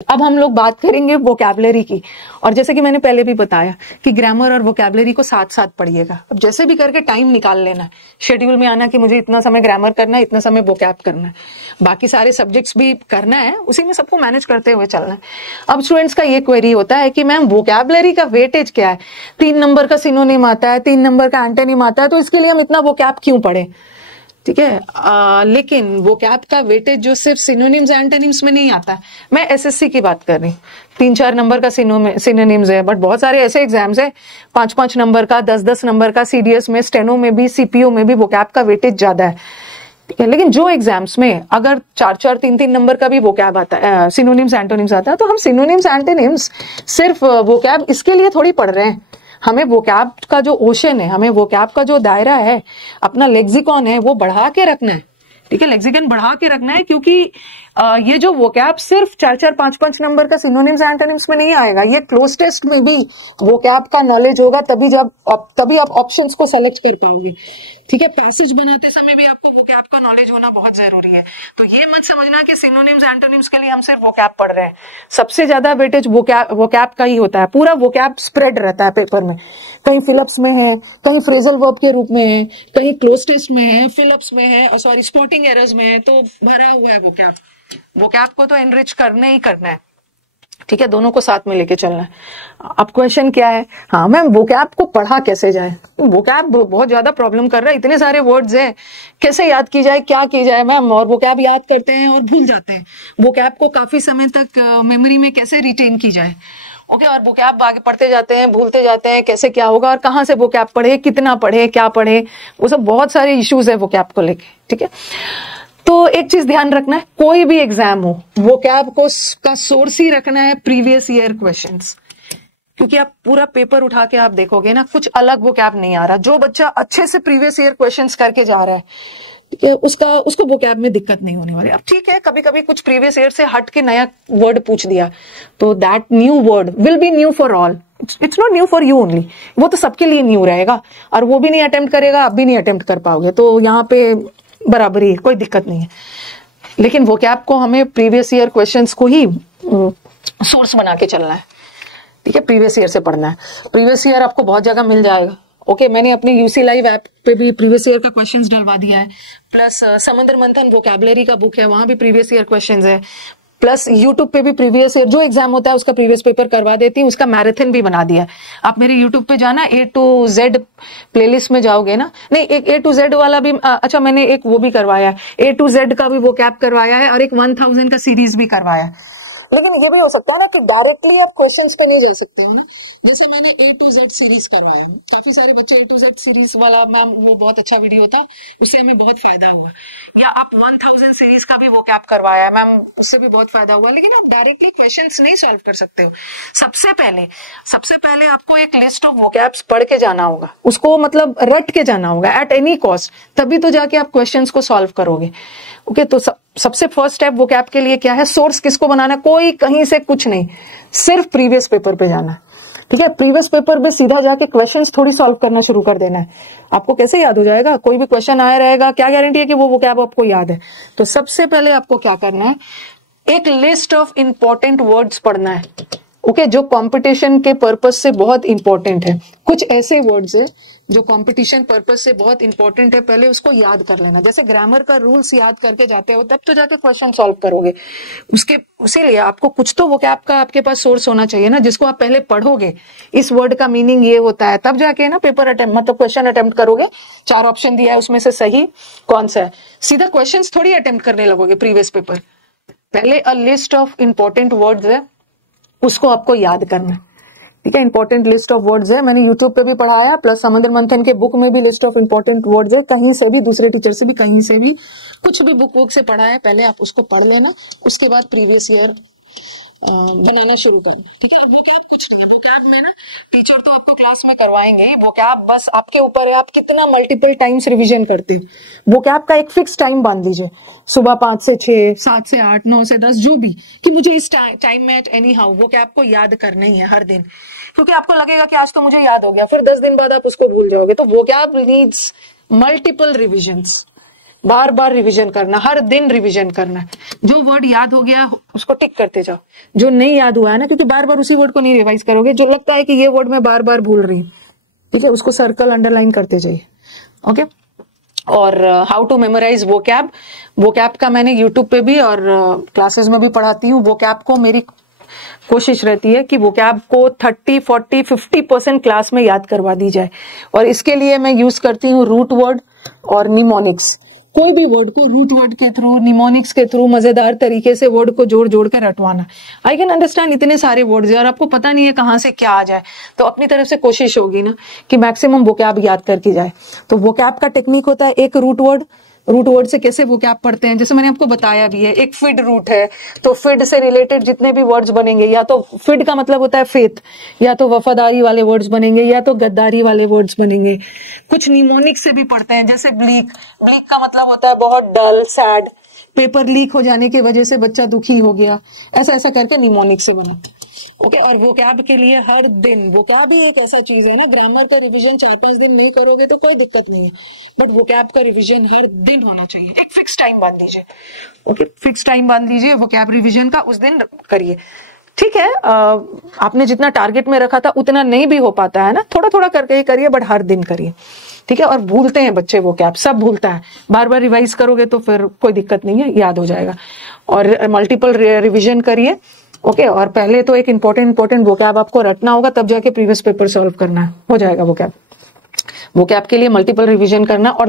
अब हम लोग बात करेंगे वोकैबुलरी की। और जैसे कि मैंने पहले भी बताया कि ग्रामर और वोकैबुलरी को साथ साथ पढ़िएगा। अब जैसे भी करके टाइम निकाल लेना है, शेड्यूल में आना कि मुझे इतना समय ग्रामर करना है, इतना समय वोकैब करना है, बाकी सारे सब्जेक्ट्स भी करना है, उसी में सबको मैनेज करते हुए चलना है। अब स्टूडेंट्स का ये क्वेरी होता है कि मैम वोकैबुलरी का वेटेज क्या है, 3 नंबर का सिनोनिम आता है, 3 नंबर का एंटोनिम आता है, तो इसके लिए हम इतना वोकैब क्यों पढ़े? ठीक है, लेकिन वोकैब का वेटेज जो सिर्फ सिनोनिम्स एंटोनिम्स में नहीं आता है। मैं एसएससी की बात कर रही हूँ, 3-4 नंबर का सिनोनिम्स है, बट बहुत सारे ऐसे एग्जाम्स है 5-5 नंबर का, 10-10 नंबर का, सीडीएस में, स्टेनो में भी, सीपीओ में भी वोकैब का वेटेज ज्यादा है। ठीक है, लेकिन जो एग्जाम्स में अगर 4-4, 3-3 नंबर का भी वोकैब आता है, सिनोनिम्स एंटोनिम्स आता है, तो हम सिनोनिम्स एंटोनिम्स सिर्फ वोकैब इसके लिए थोड़ी पढ़ रहे हैं। हमें वोकैब का जो ओशन है, हमें वोकैब का जो दायरा है, अपना लेक्सिकॉन है, वो बढ़ा के रखना है। ठीक है, लेक्सिकन बढ़ा के रखना है, क्योंकि ये जो वोकैब सिर्फ 4-4, 5-5 नंबर का सिनोनिम्स एंटोनिम्स में नहीं आएगा, ये क्लोज टेस्ट में भी वोकैब का नॉलेज होगा, तभी आप ऑप्शंस को सेलेक्ट कर पाओगे। ठीक है, पैसेज बनाते समय भी आपको वोकैब का नॉलेज होना बहुत जरूरी है। तो ये मत समझना कि सिनोनिम्स एंटोनिम्स के लिए हम सिर्फ वोकैब पढ़ रहे हैं। सबसे ज्यादा वेटेज वोकैब का ही होता है, पूरा वोकैब स्प्रेड रहता है पेपर में, कहीं फिलअप्स में है, कहीं फ्रेजल वर्ब के रूप में है, कहीं क्लोज टेस्ट में है, फिलअप्स में है, सॉरी स्पॉटिंग एरर्स में है, तो भरा हुआ है वोकैब। वोकैब को तो एनरिच करना ही करना है। ठीक है, दोनों को साथ में लेके चलना है। अब क्वेश्चन क्या है, हाँ मैम वोकैब को पढ़ा कैसे जाए? वोकैब बहुत ज्यादा प्रॉब्लम कर रहा है, इतने सारे वर्ड्स हैं, कैसे याद की जाए, क्या की जाए मैम? और वोकैब याद करते हैं और भूल जाते हैं, वोकैब को काफी समय तक मेमोरी में कैसे रिटेन की जाए? ओके, और वोकैब आगे पढ़ते जाते हैं, भूलते जाते हैं, कैसे क्या होगा, और कहाँ से वोकैब पढ़े, कितना पढ़े, क्या पढ़े, वो सब बहुत सारे इश्यूज है वोकैब को लेके। ठीक है, तो एक चीज ध्यान रखना है, कोई भी एग्जाम हो, वोकैब का सोर्स ही रखना है प्रीवियस ईयर क्वेश्चंस, क्योंकि आप पूरा पेपर उठा के आप देखोगे ना, कुछ अलग वोकैब नहीं आ रहा। जो बच्चा अच्छे से प्रीवियस ईयर क्वेश्चंस करके जा रहा है, ठीक है, उसको वोकैब में दिक्कत नहीं होने वाली। अब ठीक है, कभी कभी कुछ प्रीवियस ईयर से हट के नया वर्ड पूछ दिया, तो that new word will be new for all, it's not new for you only, वो तो सबके लिए न्यू रहेगा, और वो भी नहीं अटेम्प्ट करेगा, आप भी नहीं अटेम्प्ट कर पाओगे, तो यहाँ पे बराबरी है, कोई दिक्कत नहीं है। लेकिन वोकैब को हमें प्रीवियस ईयर क्वेश्चंस को ही सोर्स बना के चलना है। ठीक है, प्रीवियस ईयर से पढ़ना है। प्रीवियस ईयर आपको बहुत जगह मिल जाएगा। ओके, मैंने अपनी यूसी लाइव ऐप पे भी प्रीवियस ईयर का क्वेश्चंस डलवा दिया है, प्लस समंदर मंथन वोकैबुलरी का बुक है, वहां भी प्रीवियस ईयर क्वेश्चंस है, प्लस यूट्यूब पे भी प्रीवियस ईयर जो एग्जाम होता है उसका प्रीवियस पेपर करवा देती हूँ, उसका मैराथन भी बना दिया है। आप मेरे यूट्यूब पे जाना, A to Z प्लेलिस्ट में जाओगे ना, नहीं एक A to Z वाला भी, अच्छा मैंने एक वो भी करवाया है, A to Z का भी वोकैब करवाया है, और एक 1000 का सीरीज भी करवाया है। लेकिन ये भी हो सकता है ना कि डायरेक्टली आप क्वेश्चंस पे नहीं जा सकते हो ना, जैसे मैंने A to Z सीरीज करवाया है, काफी सारे बच्चे A to Z सीरीज वाला मैम वो बहुत अच्छा वीडियो था, उससे हमें बहुत फायदा हुआ। या आप 1000 सीरीज का भी वोकैब करवाया है मैम, उससे भी बहुत फायदा हुआ। लेकिन आप डायरेक्टली क्वेश्चंस नहीं सॉल्व कर सकते हो। सबसे पहले आपको एक लिस्ट ऑफ वोकैब्स पढ़ के जाना होगा, उसको मतलब रट के जाना होगा एट एनी कॉस्ट, तभी तो जाके आप क्वेश्चंस को सॉल्व करोगे। ओके, तो सबसे फर्स्ट स्टेप वोकैब के लिए क्या है, सोर्स किसको बनाना है? कोई कहीं से कुछ नहीं, सिर्फ प्रीवियस पेपर पे जाना है। ठीक है, प्रीवियस पेपर पे सीधा जाके क्वेश्चंस थोड़ी सॉल्व करना शुरू कर देना है। आपको कैसे याद हो जाएगा? कोई भी क्वेश्चन आया रहेगा, क्या गारंटी है कि वो वोकैब आपको याद है? तो सबसे पहले आपको क्या करना है, एक लिस्ट ऑफ इंपॉर्टेंट वर्ड्स पढ़ना है। ओके, जो कंपटीशन के पर्पस से बहुत इंपॉर्टेंट है। कुछ ऐसे वर्ड्स है जो कंपटीशन पर्पस से बहुत इंपॉर्टेंट है, पहले उसको याद कर लेना। जैसे ग्रामर का रूल्स याद करके जाते हो, तब तो जाके क्वेश्चन सॉल्व करोगे। उसीलिए आपको कुछ तो वोकैब का आपके पास सोर्स होना चाहिए ना, जिसको आप पहले पढ़ोगे, इस वर्ड का मीनिंग ये होता है, तब जाके ना पेपर अटेम्प्ट मतलब क्वेश्चन अटेम्प्ट करोगे। 4 ऑप्शन दिया है, उसमें से सही कौन सा है, सीधा क्वेश्चन थोड़ी अटेम्प्ट करने लगोगे प्रीवियस पेपर। पहले a list of important words है, उसको आपको याद करना है। ठीक है, इंपॉर्टेंट लिस्ट ऑफ वर्ड्स है, मैंने यूट्यूब पे भी पढ़ाया, प्लस समंदर मंथन के बुक में भी लिस्ट ऑफ इंपॉर्टेंट वर्ड्स है, कहीं से भी, दूसरे टीचर से भी, कहीं से भी, कुछ भी बुक से पढ़ा है, पहले आप उसको पढ़ लेना, उसके बाद प्रीवियस ईयर बनाना शुरू करें। ठीक है, वोकैब कुछ नहीं है, वोकैब में ना टीचर तो आपको क्लास में करवाएंगे, वोकैब बस आपके ऊपर है, आप कितना मल्टीपल टाइम्स रिवीजन करते हो। वोकैब का एक फिक्स टाइम बांध दीजिए, सुबह 5 से 6, 7 से 8, 9 से 10, जो भी, कि मुझे इस टाइम में एनी हाउ वोकैब को याद करना ही है हर दिन। क्योंकि आपको लगेगा कि आज तो मुझे याद हो गया, फिर 10 दिन बाद आप उसको भूल जाओगे। तो वोकैब नीड्स मल्टीपल रिविजन्स। बार बार रिवीजन करना, हर दिन रिवीजन करना। जो वर्ड याद हो गया उसको टिक करते जाओ, जो नहीं याद हुआ है ना, क्योंकि बार बार उसी वर्ड को नहीं रिवाइज करोगे, जो लगता है कि ये वर्ड मैं बार बार भूल रही हूँ, ठीक है, उसको सर्कल अंडरलाइन करते जाइए। ओके। और how to memorize vocab, vocab का मैंने यूट्यूब पे भी और क्लासेस में भी पढ़ाती हूँ। वोकैब को मेरी कोशिश रहती है कि वोकैब को 30, 40, 50% क्लास में याद करवा दी जाए, और इसके लिए मैं यूज करती हूँ रूट वर्ड और निमोनिक्स। कोई भी वर्ड को रूट वर्ड के थ्रू, निमोनिक्स के थ्रू मजेदार तरीके से वर्ड को जोड़ जोड़ कर रटवाना। आई कैन अंडरस्टैंड इतने सारे वर्ड्स है और आपको पता नहीं है कहाँ से क्या आ जाए, तो अपनी तरफ से कोशिश होगी ना कि मैक्सिमम वोकैब याद करके जाए। तो वोकैब का टेक्निक होता है एक रूट वर्ड, रूट वर्ड से कैसे वोकैब पढ़ते हैं, जैसे मैंने आपको बताया भी है। एक फिड रूट है, तो फिड से रिलेटेड जितने भी वर्ड्स बनेंगे, या तो फिड का मतलब होता है फेथ, या तो वफादारी वाले वर्ड्स बनेंगे, या तो गद्दारी वाले वर्ड्स बनेंगे। कुछ निमोनिक से भी पढ़ते हैं, जैसे ब्लीक, ब्लीक का मतलब होता है बहुत डल, सैड, पेपर लीक हो जाने की वजह से बच्चा दुखी हो गया, ऐसा ऐसा करके निमोनिक से बना। ओके। और वोकैब के लिए हर दिन, वोकैब ही एक ऐसा चीज है ना, ग्रामर का रिवीजन 4-5 दिन नहीं करोगे तो कोई दिक्कत नहीं है, बट वोकैब का रिवीजन हर दिन होना चाहिए। एक फिक्स टाइम बांध लीजिए। ओके, फिक्स टाइम बांध लीजिए वोकैब रिवीजन का, उस दिन करिए। ठीक है, आपने जितना टारगेट में रखा था उतना नहीं भी हो पाता है ना, थोड़ा थोड़ा करके ही करिए, बट हर दिन करिए। ठीक है। और भूलते हैं बच्चे वोकैब, सब भूलता है, बार बार रिवाइज करोगे तो फिर कोई दिक्कत नहीं है, याद हो जाएगा। और मल्टीपल रिवीजन करिए। ओके। और पहले तो एक इंपॉर्टेंट वोकैब आपको रटना होगा, तब जाके प्रीवियस पेपर सॉल्व करना है, हो जाएगा वोकैब। वोकैब के लिए मल्टीपल रिवीजन करना। और